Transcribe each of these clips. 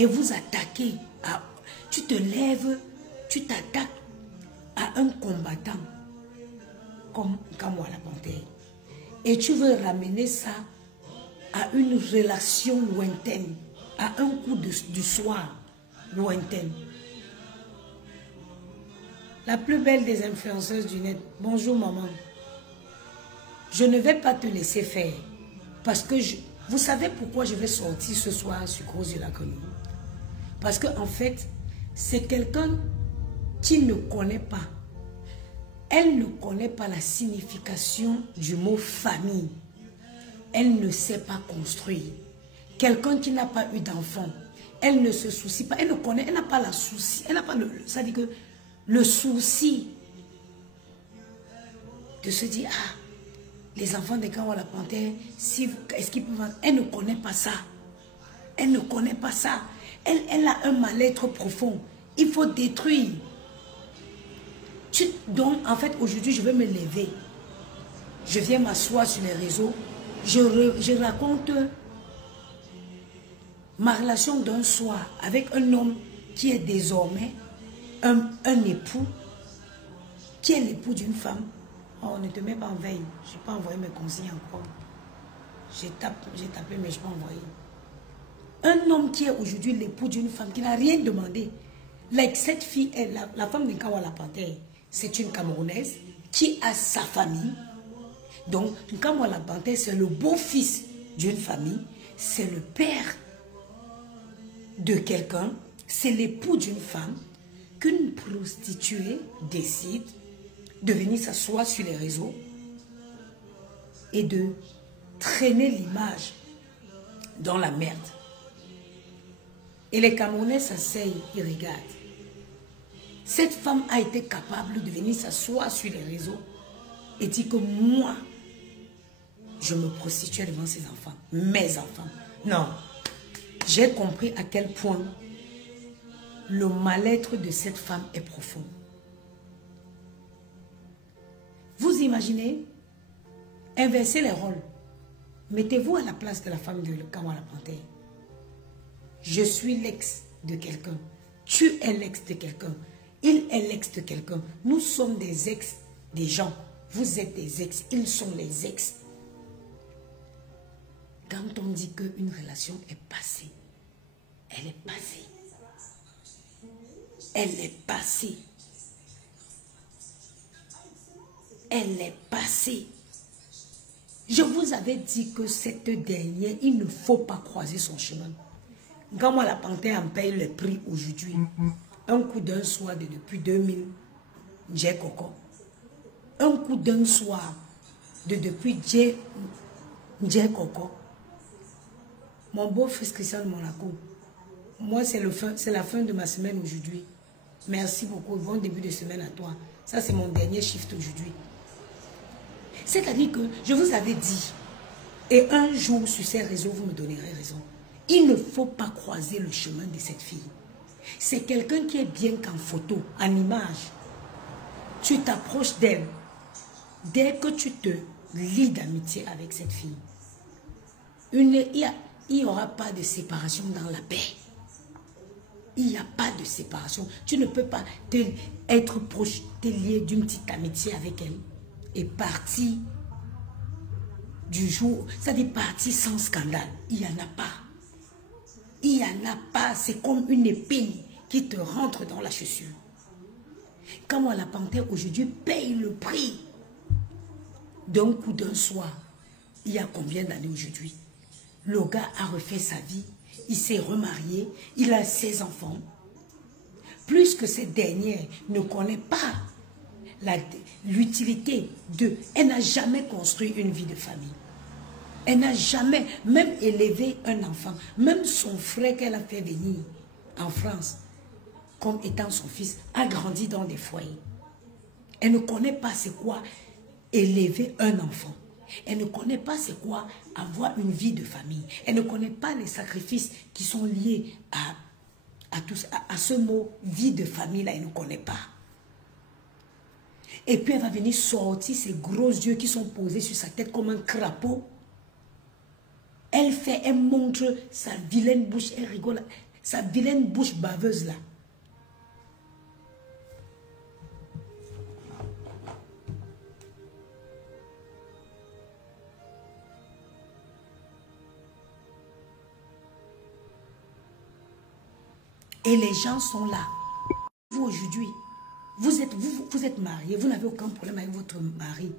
et vous attaquez, tu te lèves, tu t'attaques à un combattant comme Nkamwa la Panthère et tu veux ramener ça à une relation lointaine, à un coup du soir lointaine. La plus belle des influenceuses du net, bonjour maman. Je ne vais pas te laisser faire parce que vous savez pourquoi je vais sortir ce soir sur Sucrose de la Commune? Parce qu'en fait, c'est quelqu'un qui ne connaît pas. Elle ne connaît pas la signification du mot famille. Elle ne sait pas construire. Quelqu'un qui n'a pas eu d'enfant, elle ne se soucie pas, elle ne connaît, elle n'a pas la souci, elle n'a pas le, ça dit que le souci de se dire, ah, les enfants de Nkamwa la Panthère, est-ce qu'ils peuvent... Elle ne connaît pas ça. Elle ne connaît pas ça. Elle a un mal-être profond. Il faut détruire. Donc, en fait, aujourd'hui, je vais me lever. Je viens m'asseoir sur les réseaux. Je raconte ma relation d'un soir avec un homme qui est désormais un époux, qui est l'époux d'une femme. Oh, ne te mets pas en veille. Je n'ai pas envoyé mes consignes encore. J'ai tapé, mais je n'ai pas envoyé. Un homme qui est aujourd'hui l'époux d'une femme qui n'a rien demandé. Like, cette fille, la femme de Nkamwa la Panthère, c'est une Camerounaise qui a sa famille. Donc, Nkamwa la Panthère, c'est le beau-fils d'une famille. C'est le père de quelqu'un. C'est l'époux d'une femme qu'une prostituée décide de venir s'asseoir sur les réseaux et de traîner l'image dans la merde. Et les Camerounais s'asseyent, ils regardent. Cette femme a été capable de venir s'asseoir sur les réseaux et dire que moi, je me prostituais devant ses enfants, mes enfants. Non, j'ai compris à quel point le mal-être de cette femme est profond. Vous imaginez, inverser les rôles. Mettez-vous à la place de la femme de Nkamwa la Panthère. Je suis l'ex de quelqu'un. Tu es l'ex de quelqu'un. Il est l'ex de quelqu'un. Nous sommes des ex des gens. Vous êtes des ex. Ils sont les ex. Quand on dit qu'une relation est passée, elle est passée. Elle est passée. Elle est passée. Je vous avais dit que cette dernière, il ne faut pas croiser son chemin. Nkamwa la Panthère en paye le prix aujourd'hui. Un coup d'un soir de depuis 2000, j'ai Coco. Un coup d'un soir de depuis j'ai Coco. Mon beau-fils Christian de Monaco. Moi, c'est la fin de ma semaine aujourd'hui. Merci beaucoup. Bon début de semaine à toi. Ça, c'est mon dernier shift aujourd'hui. C'est-à-dire que je vous avais dit, et un jour sur ces réseaux, vous me donnerez raison. Il ne faut pas croiser le chemin de cette fille. C'est quelqu'un qui est bien qu'en photo, en image. Tu t'approches d'elle. Dès que tu te lis d'amitié avec cette fille, il n'y aura pas de séparation dans la paix. Il n'y a pas de séparation. Tu ne peux pas être proche, te lier d'une petite amitié avec elle et partir du jour, c'est-à-dire partir sans scandale. Il n'y en a pas. Il n'y en a pas. C'est comme une épine qui te rentre dans la chaussure. Nkamwa la Panthère aujourd'hui paye le prix d'un coup d'un soir. Il y a combien d'années aujourd'hui? Le gars a refait sa vie. Il s'est remarié. Il a 16 enfants. Plus que cette dernière ne connaît pas l'utilité de... Elle n'a jamais construit une vie de famille. Elle n'a jamais même élevé un enfant. Même son frère qu'elle a fait venir en France, comme étant son fils, a grandi dans des foyers. Elle ne connaît pas c'est quoi élever un enfant. Elle ne connaît pas c'est quoi avoir une vie de famille. Elle ne connaît pas les sacrifices qui sont liés à ce mot vie de famille là. Elle ne connaît pas. Et puis elle va venir sortir ses gros yeux qui sont posés sur sa tête comme un crapaud. Elle montre sa vilaine bouche, elle rigole. sa vilaine bouche baveuse là. Et les gens sont là. Vous aujourd'hui, vous êtes marié, vous n'avez aucun problème avec votre mari.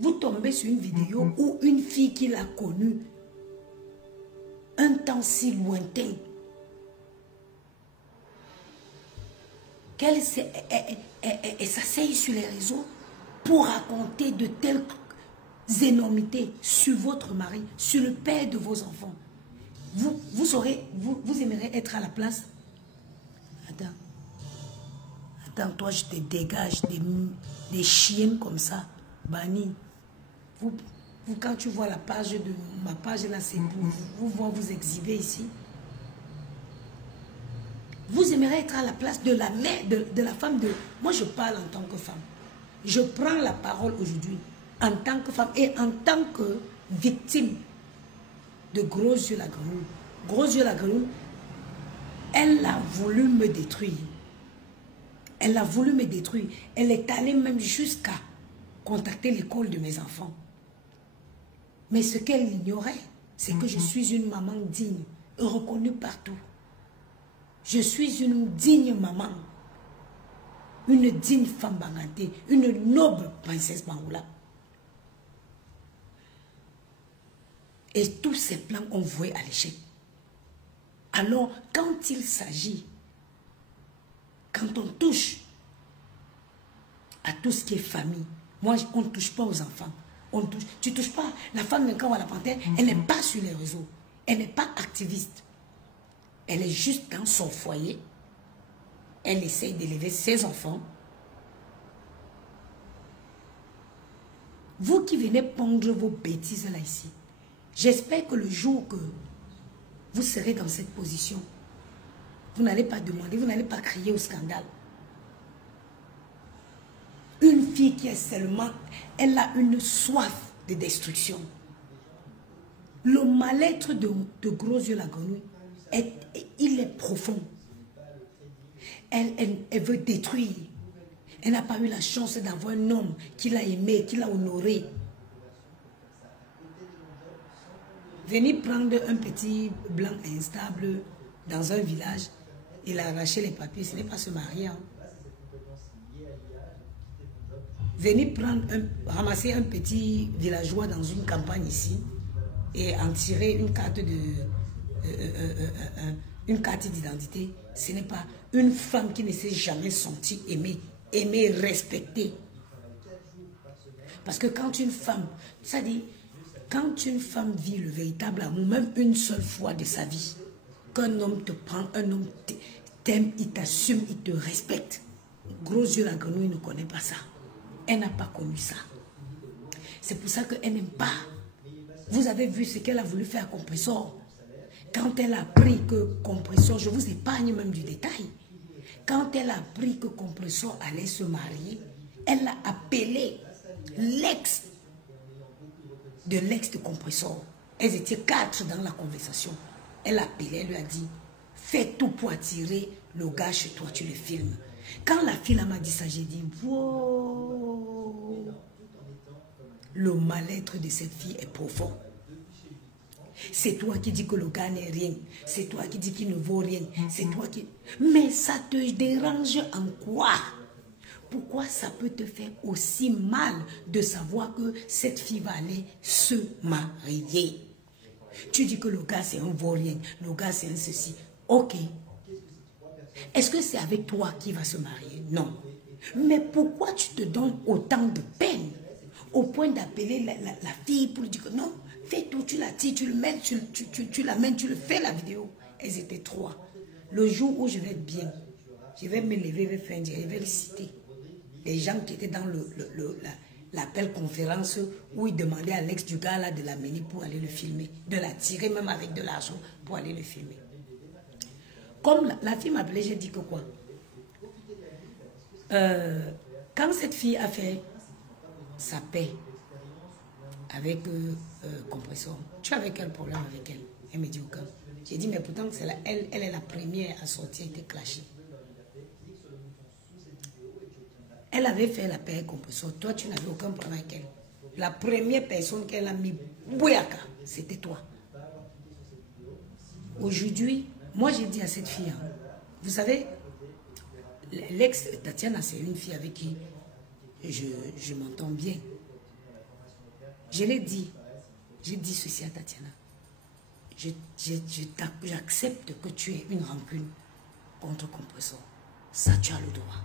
Vous tombez sur une vidéo où une fille qu'il a connue un temps si lointain, qu'elle s'asseye sur les réseaux pour raconter de telles énormités sur votre mari, sur le père de vos enfants. Vous aimeriez être à la place. Attends, toi, je te dégage des chiennes comme ça, banni. Quand tu vois la page de ma page là, c'est pour vous exhiber ici. Vous aimeriez être à la place de la mère, de la femme de... Moi, je parle en tant que femme. Je prends la parole aujourd'hui en tant que femme et en tant que victime de Gros Yeux la Grenouille. Gros Yeux la Grenouille, elle a voulu me détruire. Elle a voulu me détruire. Elle est allée même jusqu'à contacter l'école de mes enfants. Mais ce qu'elle ignorait, c'est que je suis une maman digne, reconnue partout. Je suis une digne maman, une digne femme bangantée, une noble princesse Bangoula. Et tous ces plans ont voué à l'échec. Alors, quand il s'agit, quand on touche à tout ce qui est famille, moi, on ne touche pas aux enfants. Tu ne touches pas. La femme, quand on va la panthère, elle n'est pas sur les réseaux. Elle n'est pas activiste. Elle est juste dans son foyer. Elle essaye d'élever ses enfants. Vous qui venez pondre vos bêtises là ici, j'espère que le jour que vous serez dans cette position, vous n'allez pas demander, vous n'allez pas crier au scandale. Une fille qui est seulement, elle a une soif de destruction. Le mal-être de Gros Yeux la Grenouille, il est profond. Elle veut détruire. Elle n'a pas eu la chance d'avoir un homme qui l'a aimé, qui l'a honoré. Venir prendre un petit blanc instable dans un village, il a arraché les papiers, ce n'est pas se marier. Hein. Venir ramasser un petit villageois dans une campagne ici et en tirer une carte d'identité, ce n'est pas une femme qui ne s'est jamais sentie aimée, respectée. Parce que quand une femme, ça dit, quand une femme vit le véritable amour, même une seule fois de sa vie, qu'un homme te prend, un homme t'aime, il t'assume, il te respecte. Gros Yeux la Grenouille ne connaît pas ça. Elle n'a pas connu ça. C'est pour ça qu'elle n'aime pas. Vous avez vu ce qu'elle a voulu faire à Compressor. Quand elle a appris que Compressor, je vous épargne même du détail, quand elle a appris que Compressor allait se marier, elle a appelé l'ex de Compressor. Elles étaient 4 dans la conversation. Elle a appelé, elle lui a dit, fais tout pour attirer le gars chez toi, tu le filmes. Quand la fille m'a dit ça, j'ai dit, wow, le mal-être de cette fille est profond. C'est toi qui dis que le gars n'est rien. C'est toi qui dis qu'il ne vaut rien. C'est toi qui... Mais ça te dérange en quoi? Pourquoi ça peut te faire aussi mal de savoir que cette fille va aller se marier? Tu dis que le gars c'est un vaurien, le gars c'est un ceci. Ok. Est-ce que c'est avec toi qui va se marier? Non. Mais pourquoi tu te donnes autant de peine au point d'appeler la fille pour lui dire que non, fais tout, tu la tires, tu le mets, tu l'amènes, tu le fais la vidéo. Elles étaient 3. Le jour où je vais être bien, je vais me lever, je vais faire un direct, je vais le citer. Les gens qui étaient dans l'appel conférence où ils demandaient à l'ex du gars là de l'amener pour aller le filmer, de la tirer même avec de l'argent pour aller le filmer. Comme la fille m'appelait, j'ai dit que quoi? Quand cette fille a fait sa paix avec Compressor, tu avais quel problème avec elle? Elle me dit aucun. J'ai dit, mais pourtant, elle est la première à sortir, elle était clashée. Elle avait fait la paix compresseur. Toi, tu n'avais aucun problème avec elle. La première personne qu'elle a mis, Bouyaka, c'était toi. Aujourd'hui, moi, j'ai dit à cette fille, hein, vous savez, l'ex Tatiana, c'est une fille avec qui je m'entends bien. Je l'ai dit. J'ai dit ceci à Tatiana. J'accepte que tu aies une rancune contre Compressor. Ça, tu as le droit.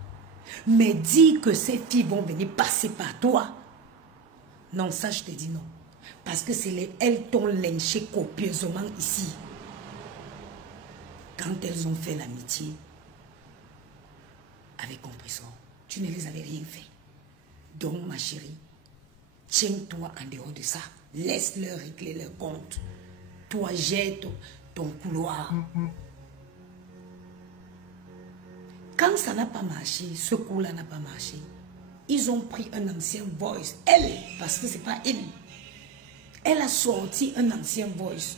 Mais dis que ces filles vont venir passer par toi. Non, ça, je te dis non. Parce que elles t'ont lynché copieusement ici. Quand elles ont fait l'amitié avec Compressor, tu ne les avais rien fait. Donc, ma chérie, tiens-toi en dehors de ça. Laisse-leur régler leur compte. Toi, jette ton couloir. Quand ça n'a pas marché, ce coup-là n'a pas marché, ils ont pris un ancien voice. Elle, parce que ce n'est pas elle. Elle a sorti un ancien voice.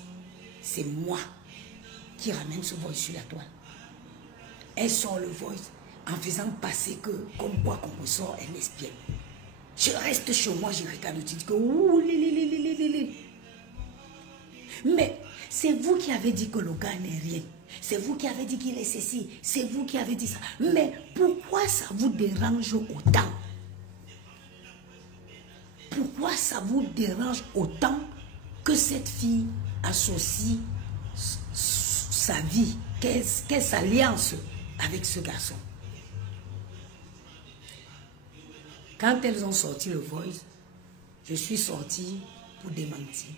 C'est moi qui ramène ce voice sur la toile. Elle sort le voice en faisant passer que, comme quoi qu'on ressort, elle espionne. Je reste chez moi, je regarde, tu dis que ouh, mais c'est vous qui avez dit que le gars n'est rien. C'est vous qui avez dit qu'il est ceci. C'est vous qui avez dit ça. Mais pourquoi ça vous dérange autant? Pourquoi ça vous dérange autant que cette fille associe sa vie, qu'elle s'alliance avec ce garçon? Quand elles ont sorti le voice, je suis sortie pour démentir.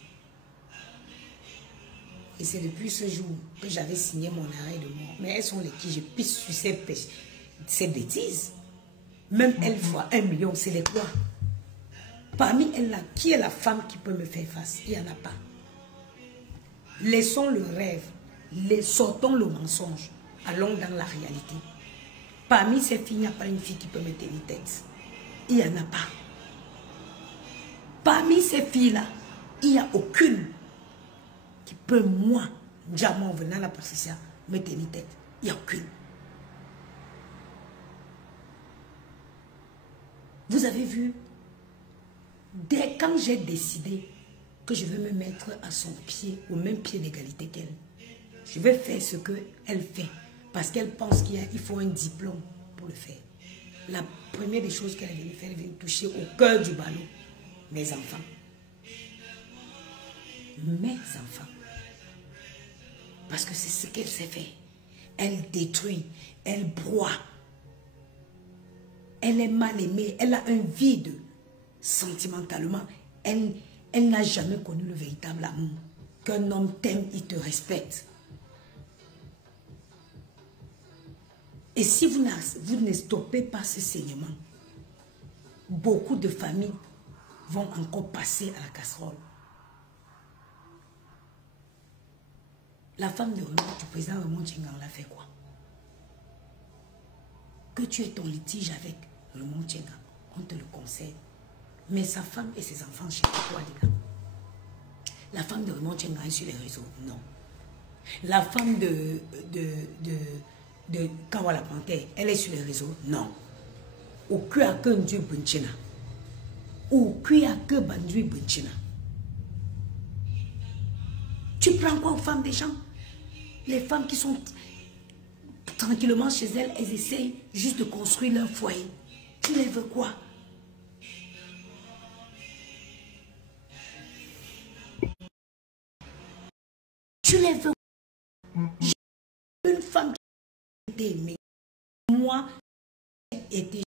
Et c'est depuis ce jour que j'avais signé mon arrêt de mort. Mais elles sont les qui je pisse sur ces bêtises. Même elles fois 1 million, c'est les quoi? Parmi elles là, qui est la femme qui peut me faire face? Il n'y en a pas. Laissons le rêve, sortons le mensonge, allons dans la réalité. Parmi ces filles, il n'y a pas une fille qui peut me tenir tête. Il n'y en a pas. Parmi ces filles-là, il n'y a aucune qui peut, moi, Diamant, venant à la Patricia, me tenir tête. Il n'y a aucune. Vous avez vu, dès quand j'ai décidé que je vais me mettre à son pied, au même pied d'égalité qu'elle, je vais faire ce qu'elle fait. Parce qu'elle pense qu'il faut un diplôme pour le faire. La première des choses qu'elle est venue faire, elle est venue toucher au cœur du ballon. Mes enfants. Mes enfants. Parce que c'est ce qu'elle sait faire. Elle détruit, elle broie. Elle est mal aimée, elle a un vide sentimentalement. Elle n'a jamais connu le véritable amour. Qu'un homme t'aime, il te respecte. Et si vous ne stoppez pas ce saignement, beaucoup de familles vont encore passer à la casserole. La femme de Raymond, du président Raymond Tchenga, on l'a fait quoi? Que tu aies ton litige avec Raymond Tchenga, on te le conseille. Mais sa femme et ses enfants, chez toi, les gars. La femme de Raymond Tchenga est sur les réseaux? Non. La femme de Kawala Panthère, elle est sur les réseaux? Non. Ou que a que Dieu Bunchina. Ou que a que Bandui Bunchina. Tu prends quoi aux femmes des gens? Les femmes qui sont tranquillement chez elles, elles essayent juste de construire leur foyer. Tu les veux quoi? Tu les veux? Une femme qui était aimée. Moi, j'ai été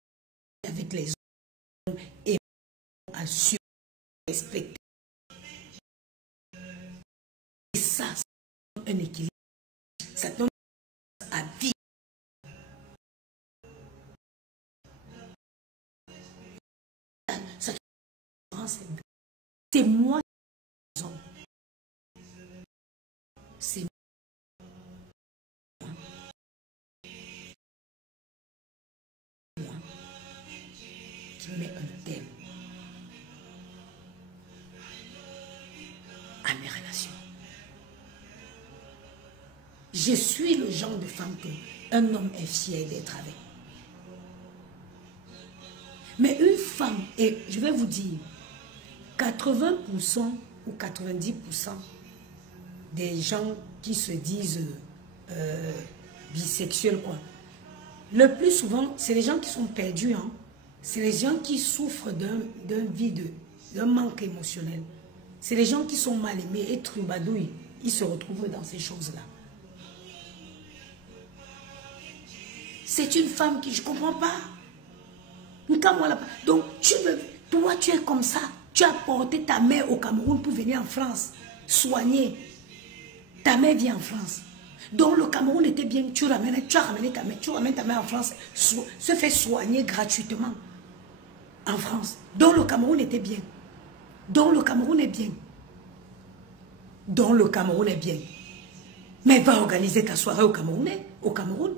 avec les hommes et assuré, respecté. Et ça, c'est un équilibre. Ça donne à vie. C'est moi qui ai raison. C'est moi qui mets un thème à mes relations. Je suis le genre de femme qu'un homme est fier d'être avec. Mais une femme, et je vais vous dire, 80% ou 90% des gens qui se disent bisexuels, quoi. Le plus souvent, c'est les gens qui sont perdus. Hein. C'est les gens qui souffrent d'un vide, d'un manque émotionnel. C'est les gens qui sont mal aimés et trubadouilles. Ils se retrouvent dans ces choses-là. C'est une femme qui, je ne comprends pas. Donc, toi, tu es comme ça. Tu as porté ta mère au Cameroun pour venir en France, soigner. Ta mère vient en France. Donc, le Cameroun était bien. Tu as ramené ta mère. Tu ramènes ta mère en France, se fait soigner gratuitement en France. Donc, le Cameroun était bien. Donc, le Cameroun est bien. Donc, le Cameroun est bien. Mais va organiser ta soirée au Cameroun.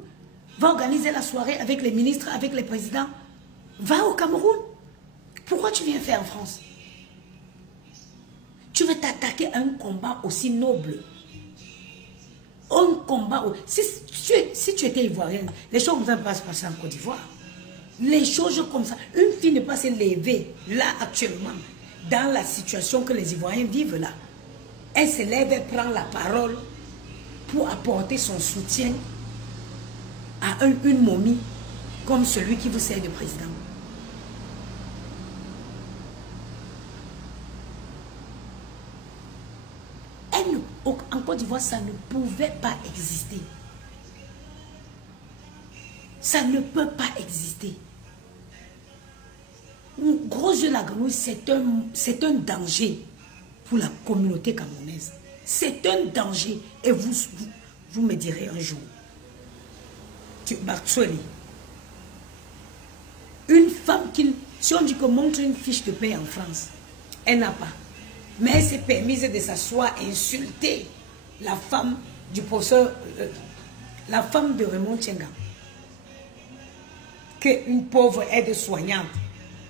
Va organiser la soirée avec les ministres, avec les présidents. Va au Cameroun. Pourquoi tu viens faire en France? Tu veux t'attaquer à un combat aussi noble. Un combat. Si tu étais ivoirienne, les choses ne vont pas se passer en Côte d'Ivoire. Les choses comme ça. Une fille ne peut pas se lever là actuellement, dans la situation que les Ivoiriens vivent là. Elle se lève et prend la parole pour apporter son soutien à une momie comme celui qui vous sert de président. En Côte d'Ivoire, ça ne pouvait pas exister. Ça ne peut pas exister. Gros yeux la grenouille, c'est un danger pour la communauté camerounaise. C'est un danger. Et vous me direz un jour, une femme qui, si on dit que montre une fiche de paie en France, elle n'a pas. Mais elle s'est permise de s'asseoir et insulter la femme du professeur, la femme de Raymond Tchenga, qu'une pauvre aide-soignante.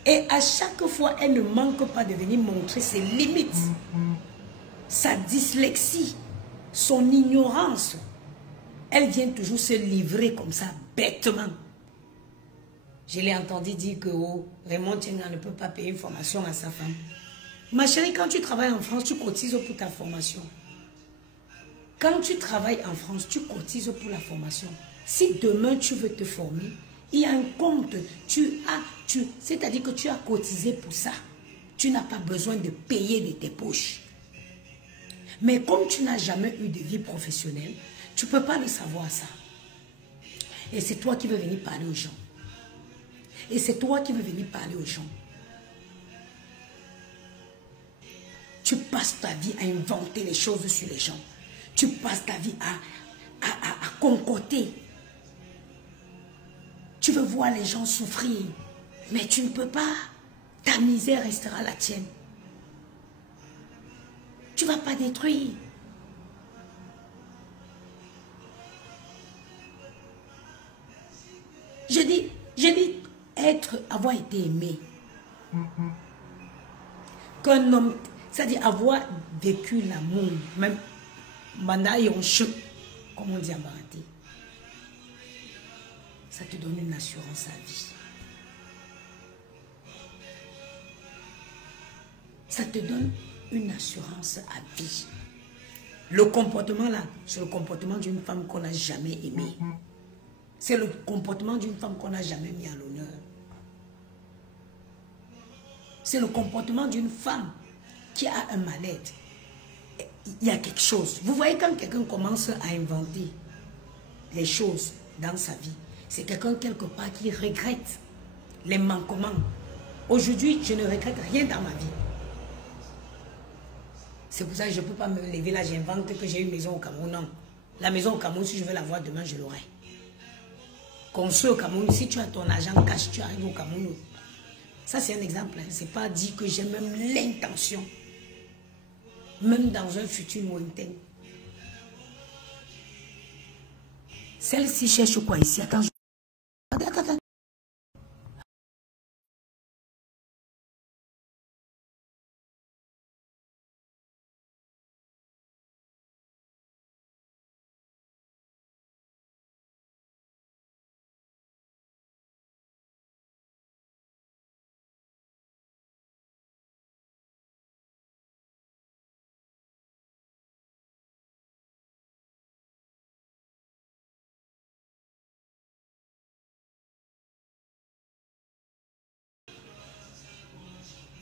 Et à chaque fois, elle ne manque pas de venir montrer ses limites, sa dyslexie, son ignorance. Elle vient toujours se livrer comme ça, bêtement. Je l'ai entendu dire que Raymond Tchenga ne peut pas payer une formation à sa femme. Ma chérie, quand tu travailles en France, tu cotises pour ta formation. Quand tu travailles en France, tu cotises pour la formation. Si demain tu veux te former, il y a un compte. C'est-à-dire que tu as cotisé pour ça. Tu n'as pas besoin de payer de tes poches. Mais comme tu n'as jamais eu de vie professionnelle, tu ne peux pas le savoir ça. Et c'est toi qui veux venir parler aux gens. Et c'est toi qui veux venir parler aux gens. Tu passes ta vie à inventer les choses sur les gens. Tu passes ta vie à concoter. Tu veux voir les gens souffrir. Mais tu ne peux pas. Ta misère restera la tienne. Tu ne vas pas détruire. Je dis avoir été aimé. Qu'un homme, c'est-à-dire avoir vécu l'amour, même comme on dit en Baraté, ça te donne une assurance à vie. Ça te donne une assurance à vie. Le comportement là, c'est le comportement d'une femme qu'on n'a jamais aimée. C'est le comportement d'une femme qu'on n'a jamais mis à l'honneur. C'est le comportement d'une femme qui a un mal-être. Il y a quelque chose. Vous voyez quand quelqu'un commence à inventer les choses dans sa vie, c'est quelqu'un quelque part qui regrette les manquements. Aujourd'hui, je ne regrette rien dans ma vie. C'est pour ça que je ne peux pas me lever là, j'invente que j'ai une maison au Cameroun. Non. La maison au Cameroun, si je veux la voir demain, je l'aurai. Qu'on soit au Cameroun, si tu as ton argent cash, tu arrives au Cameroun. Ça, c'est un exemple. Hein. Ce n'est pas dit que j'ai même l'intention, même dans un futur lointain. Celle-ci cherche quoi ici? Attends, attends.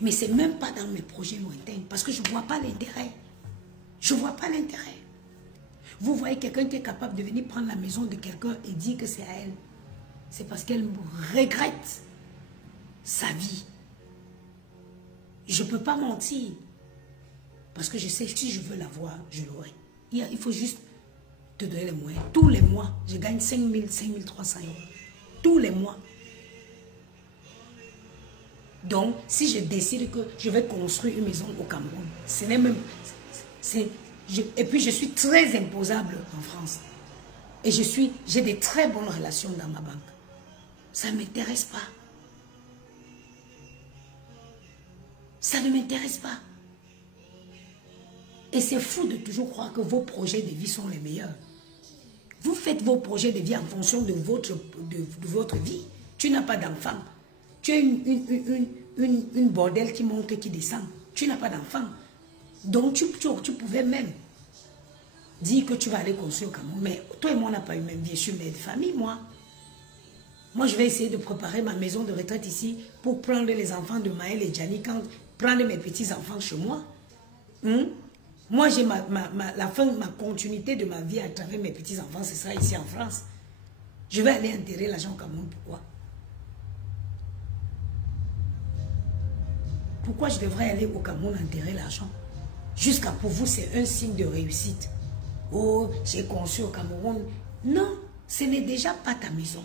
Mais ce n'est même pas dans mes projets lointains parce que je ne vois pas l'intérêt. Je ne vois pas l'intérêt. Vous voyez quelqu'un qui est capable de venir prendre la maison de quelqu'un et dire que c'est à elle. C'est parce qu'elle regrette sa vie. Je ne peux pas mentir. Parce que je sais que si je veux l'avoir, je l'aurai. Il faut juste te donner les moyens. Tous les mois, je gagne 5 000, 5 300 euros. Tous les mois. Donc, si je décide que je vais construire une maison au Cameroun, ce n'est même... et puis, je suis très imposable en France. Et j'ai des très bonnes relations dans ma banque. Ça ne m'intéresse pas. Ça ne m'intéresse pas. Et c'est fou de toujours croire que vos projets de vie sont les meilleurs. Vous faites vos projets de vie en fonction de votre vie. Tu n'as pas d'enfant. Tu as une bordelle qui monte et qui descend. Tu n'as pas d'enfant. Donc tu pouvais même dire que tu vas aller construire au Cameroun. Mais toi et moi, on n'a pas eu même, bien sûr, mère de famille, moi. Moi, je vais essayer de préparer ma maison de retraite ici pour prendre les enfants de Maël et Gianni, prendre mes petits-enfants chez moi. Moi, j'ai ma continuité de ma vie à travers mes petits-enfants, ce sera ici en France. Je vais aller enterrer l'argent au Cameroun. Pourquoi? Pourquoi je devrais aller au Cameroun enterrer l'argent? Jusqu'à pour vous, c'est un signe de réussite. Oh, j'ai conçu au Cameroun. Non, ce n'est déjà pas ta maison.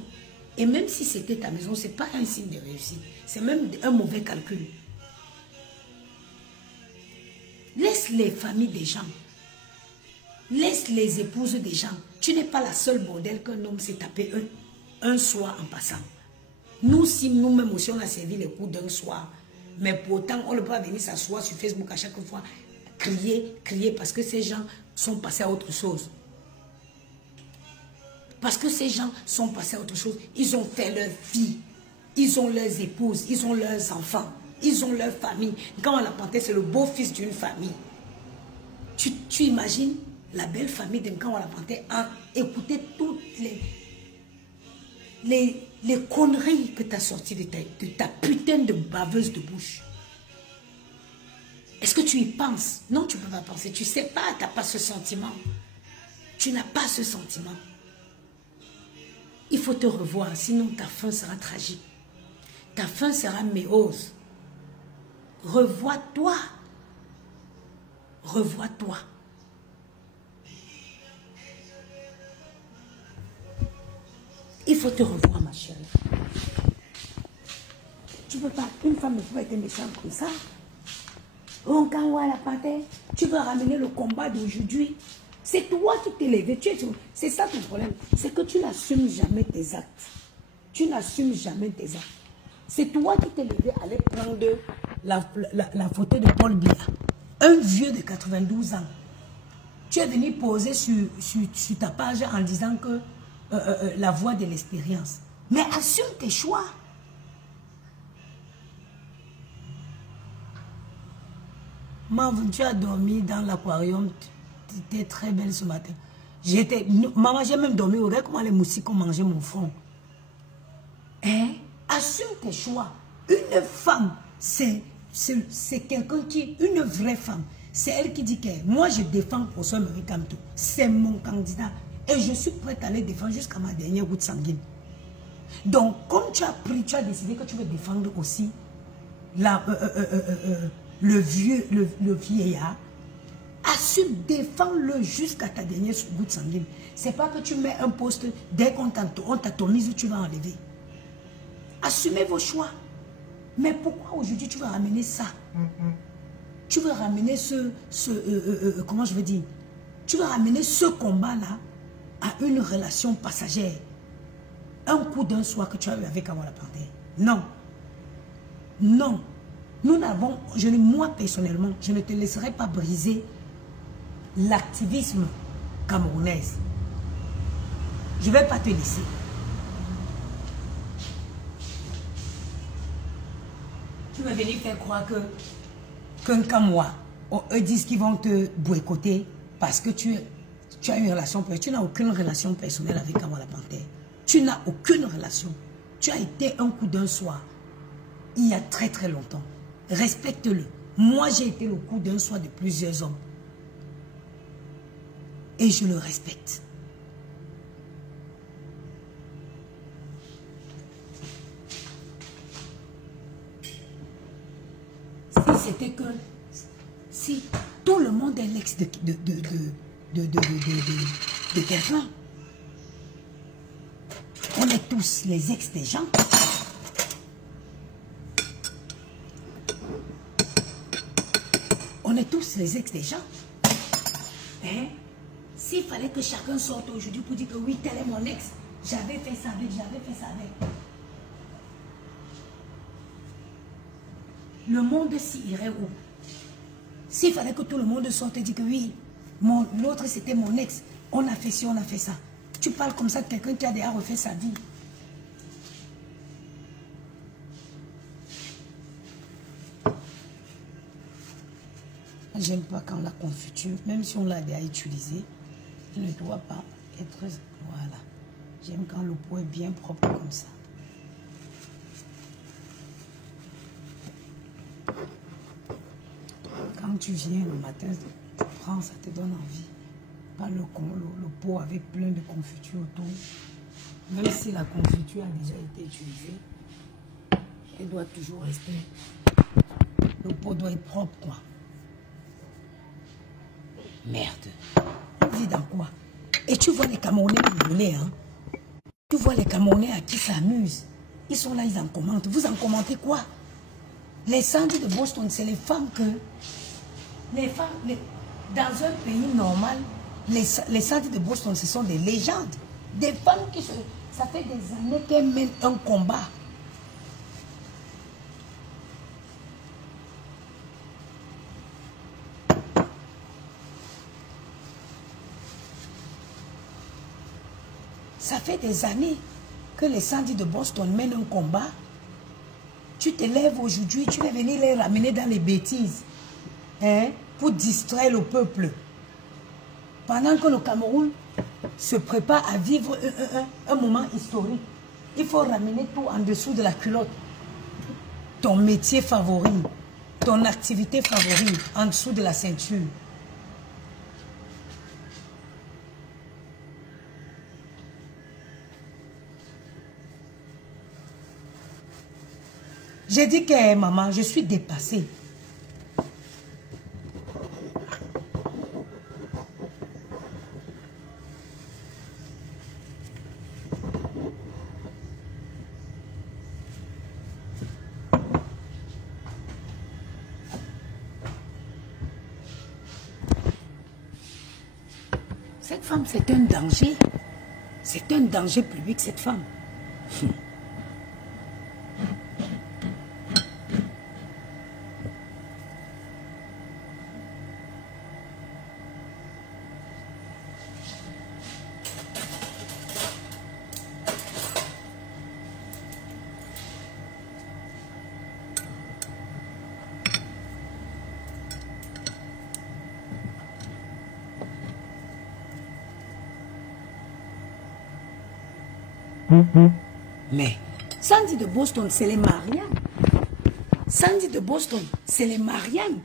Et même si c'était ta maison, ce n'est pas un signe de réussite. C'est même un mauvais calcul. Laisse les familles des gens. Laisse les épouses des gens. Tu n'es pas la seule bordel qu'un homme s'est tapé un soir en passant. Nous, si nous-mêmes aussi, on a servi les coups d'un soir. Mais pourtant, on ne peut pas venir s'asseoir sur Facebook à chaque fois, crier parce que ces gens sont passés à autre chose. Parce que ces gens sont passés à autre chose. Ils ont fait leur vie. Ils ont leurs épouses. Ils ont leurs enfants. Ils ont leur famille. Quand on l'a planté, c'est le beau-fils d'une famille. Tu imagines la belle famille de quand on l'a planté à écouter toutes les conneries que tu as sorties de ta putain de baveuse de bouche. Est-ce que tu y penses? Non, tu ne peux pas penser. Tu ne sais pas, tu n'as pas ce sentiment. Tu n'as pas ce sentiment. Il faut te revoir, sinon ta fin sera tragique. Ta fin sera méose. Revois-toi. Revois-toi. Il faut te revoir, ma chérie. Tu ne peux pas, une femme ne peut pas être méchante comme ça. Oh, quand on va la panthère, tu veux ramener le combat d'aujourd'hui. C'est toi qui t'es levé. C'est ça ton problème. C'est que tu n'assumes jamais tes actes. Tu n'assumes jamais tes actes. C'est toi qui t'es levé à aller prendre la photo de Paul Biya. Un vieux de 92 ans. Tu es venu poser sur ta page en disant que la voix de l'expérience. Mais assume tes choix. Maman, tu as dormi dans l'aquarium. Tu étais très belle ce matin. Maman, j'ai même dormi. Regarde comment les moustiques ont mangé mon front. Hein? Assume tes choix. Une femme, c'est quelqu'un qui... Une vraie femme. C'est elle qui dit que moi, je défends François Marie Kamto. C'est mon candidat. Et je suis prête à les défendre jusqu'à ma dernière goutte sanguine. Donc, comme tu as pris, tu as décidé que tu veux défendre aussi le vieillard, assume, défends-le jusqu'à ta dernière goutte sanguine. C'est pas que tu mets un poste, dès qu'on t'atomise, tu vas enlever. Assumez vos choix. Mais pourquoi aujourd'hui tu vas ramener ça? Tu veux ramener comment je veux dire? Tu vas ramener ce combat-là à une relation passagère. Un coup d'un soir que tu as eu avec Kamala Panthère. Non. Non. Nous n'avons, moi personnellement, je ne te laisserai pas briser l'activisme camerounaise. Je ne vais pas te laisser. Tu vas venir faire croire qu'un Camerois, eux disent qu'ils vont te boycotter parce que tu as une relation personnelle. Tu n'as aucune relation personnelle avec Kamala Panthère. Tu n'as aucune relation. Tu as été un coup d'un soir, il y a très très longtemps. respecte-le. Moi, j'ai été le coup d'un soir de plusieurs hommes. Et je le respecte. Si c'était que... Si tout le monde est l'ex de quelqu'un, on est tous les ex des gens. On est tous les ex des gens. Hein? S'il fallait que chacun sorte aujourd'hui pour dire que oui, tel est mon ex, j'avais fait ça avec, j'avais fait ça avec. Le monde s'y irait où? S'il fallait que tout le monde sorte et dire que oui, l'autre c'était mon ex, on a fait ci, on a fait ça. Tu parles comme ça de quelqu'un qui a déjà refait sa vie. J'aime pas quand la confiture, même si on l'a déjà utilisée, ne doit pas être... Voilà. J'aime quand le pot est bien propre comme ça. Quand tu viens le matin, tu prends, ça te donne envie. Pas le pot avec plein de confiture autour. Même si la confiture a déjà été utilisée, elle doit toujours rester. Le pot doit être propre, quoi. Merde. On vit dans quoi? Et tu vois les Camerounais rigoler, hein? Tu vois les Camerounais à qui s'amusent. Ils sont là, ils en commentent. Vous en commentez quoi? Les Sandy de Boston, c'est les femmes que... Les femmes... dans un pays normal, les Sandy de Boston, ce sont des légendes. Des femmes qui se... Ça fait des années qu'elles mènent un combat. Ça fait des années que les Sandy de Boston mènent un combat. Tu te lèves aujourd'hui, tu vas venir les ramener dans les bêtises. Hein, pour distraire le peuple. Pendant que le Cameroun se prépare à vivre un moment historique. Il faut ramener tout en dessous de la culotte. Ton métier favori, ton activité favorite en dessous de la ceinture. J'ai dit que maman, je suis dépassée. Cette femme, c'est un danger. C'est un danger public, cette femme. Mais Sandy de Boston, c'est les Marianne. Sandy de Boston, c'est les Marianne.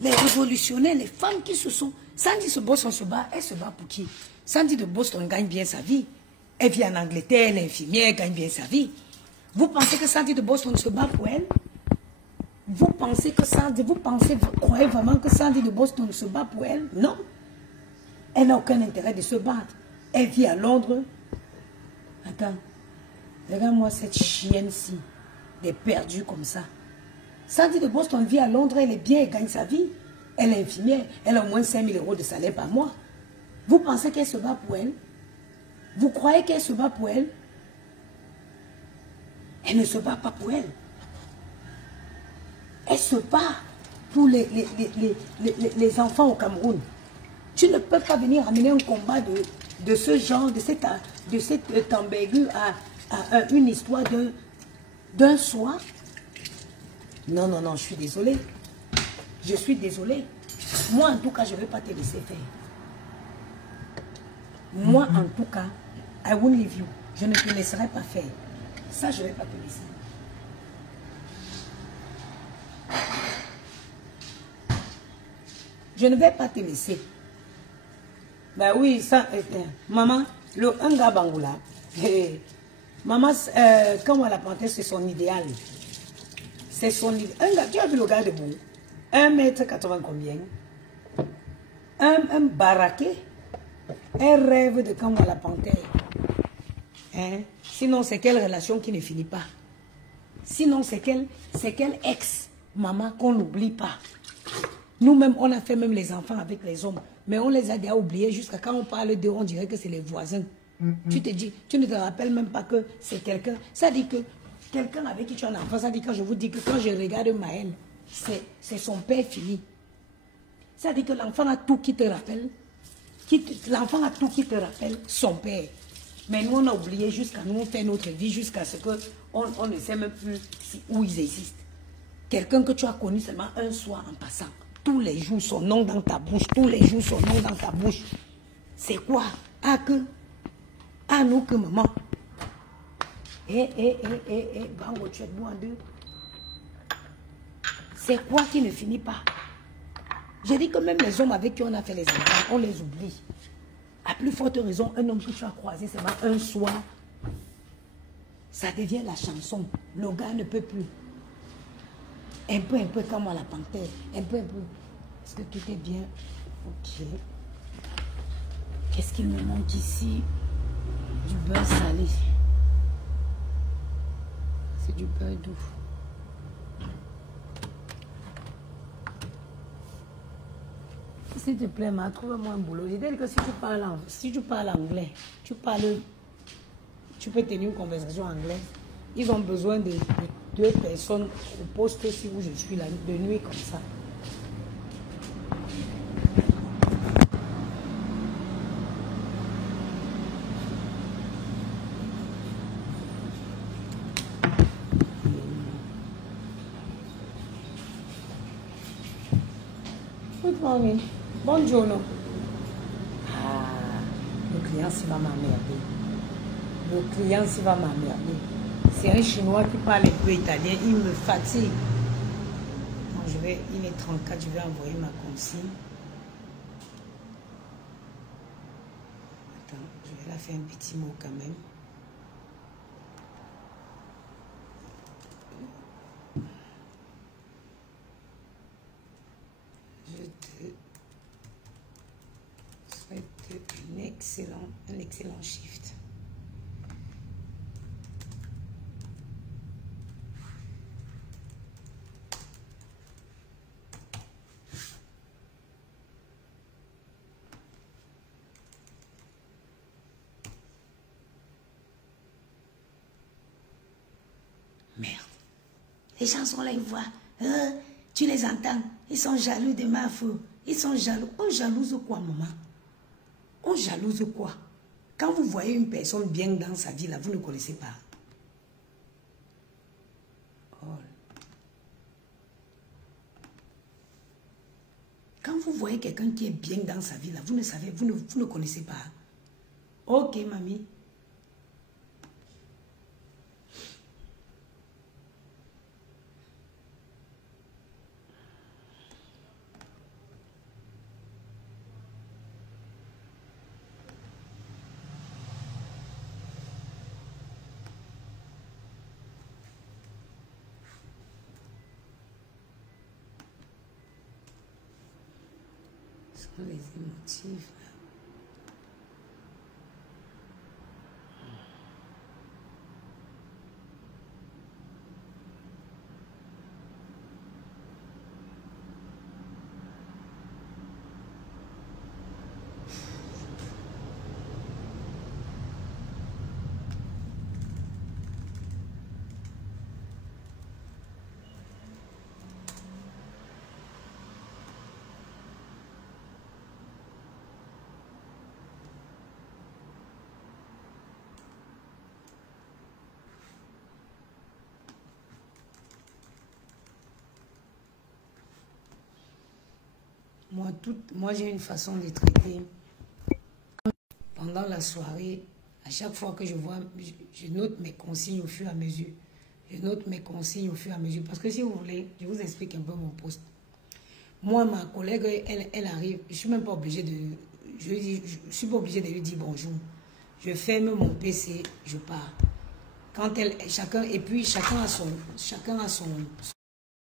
Les révolutionnaires, les femmes qui se sont... Sandy de Boston se bat, elle se bat pour qui? Sandy de Boston gagne bien sa vie. Elle vit en Angleterre, elle est infirmière, gagne bien sa vie. Vous pensez que Sandy de Boston se bat pour elle? Vous pensez que Sandy, vous croyez vraiment que Sandy de Boston se bat pour elle? Non. Elle n'a aucun intérêt de se battre. Elle vit à Londres. Attends. Regarde-moi cette chienne-ci. Des perdus comme ça. Sandy de Boston vit à Londres, elle est bien, elle gagne sa vie. Elle est infirmière, elle a au moins 5 000 € de salaire par mois. Vous pensez qu'elle se bat pour elle? Vous croyez qu'elle se bat pour elle? Elle ne se bat pas pour elle. Elle se bat pour les enfants au Cameroun. Tu ne peux pas venir amener un combat de ce genre, de cette tambégue à une histoire d'un soir. Non, non, non, je suis désolée. Je suis désolée. Moi, en tout cas, je ne vais pas te laisser faire. Moi, en tout cas, I won't leave you. Je ne te laisserai pas faire. Ça, je ne vais pas te laisser. Je ne vais pas te laisser. Ben oui, ça, maman, un gars Bangoula, maman, quand on l'a planté, c'est son idéal. C'est son idéal. Un gars, tu as vu le gars debout? 1,80 m combien? Un baraqué. Un rêve de quand on la panthère. Hein? Sinon, c'est quelle relation qui ne finit pas? Sinon, c'est quel ex, maman, qu'on n'oublie pas. Nous-mêmes, on a fait même les enfants avec les hommes. Mais on les a déjà oubliés jusqu'à quand on parle d'eux, on dirait que c'est les voisins. Tu te dis, tu ne te rappelles même pas que c'est quelqu'un. Ça dit que quelqu'un avec qui tu as un enfant, ça dit quand je vous dis que quand je regarde Maël, c'est son père fini. Ça dit que l'enfant a tout qui te rappelle. L'enfant a tout qui te rappelle son père. Mais nous, on a oublié jusqu'à nous, on fait notre vie jusqu'à ce qu'on ne sait même plus où ils existent. Quelqu'un que tu as connu seulement un soir en passant. Tous les jours, son nom dans ta bouche. Tous les jours, son nom dans ta bouche. C'est quoi? Nous que maman. Bango, tu es debout en deux. C'est quoi qui ne finit pas? J'ai dit que même les hommes avec qui on a fait les enfants, on les oublie. À plus forte raison, un homme que tu as croisé seulement un soir, ça devient la chanson. Le gars ne peut plus. Un peu comme à la panthère. Un peu. Est-ce que tout est bien? Ok. Qu'est-ce qu'il me manque ici? Du beurre salé. C'est du beurre doux. S'il te plaît, trouve-moi un boulot. J'ai dit que si tu parles anglais, tu peux tenir une conversation anglaise. Ils ont besoin de 2 personnes au poste si où je suis là, de nuit comme ça. Good morning. Buongiorno. Le client s'il va m'emmerder. C'est un Chinois qui parle un peu italien. Il me fatigue. Donc il est 34, je vais envoyer ma consigne. Attends, je vais la faire un petit mot quand même. Je te souhaite un excellent shift. Merde. Les gens sont là, ils voient. Tu les entends. Ils sont jaloux de ma fou. Ils sont jaloux. On jalouse quoi, maman? On jalouse quoi? Quand vous voyez une personne bien dans sa vie, là, vous ne connaissez pas. Oh. Quand vous voyez quelqu'un qui est bien dans sa vie, là, vous ne savez, vous ne connaissez pas. Ok, mamie. Les émotifs. Moi j'ai une façon de traiter. Pendant la soirée, à chaque fois que je vois, je note mes consignes au fur et à mesure. Je note mes consignes au fur et à mesure. Parce que si vous voulez, je vous explique un peu mon poste. Moi, ma collègue, elle arrive. Je ne suis même pas obligée de... Je suis pas obligée de lui dire bonjour. Je ferme mon PC, je pars. Quand elle... Chacun... Et puis, chacun a son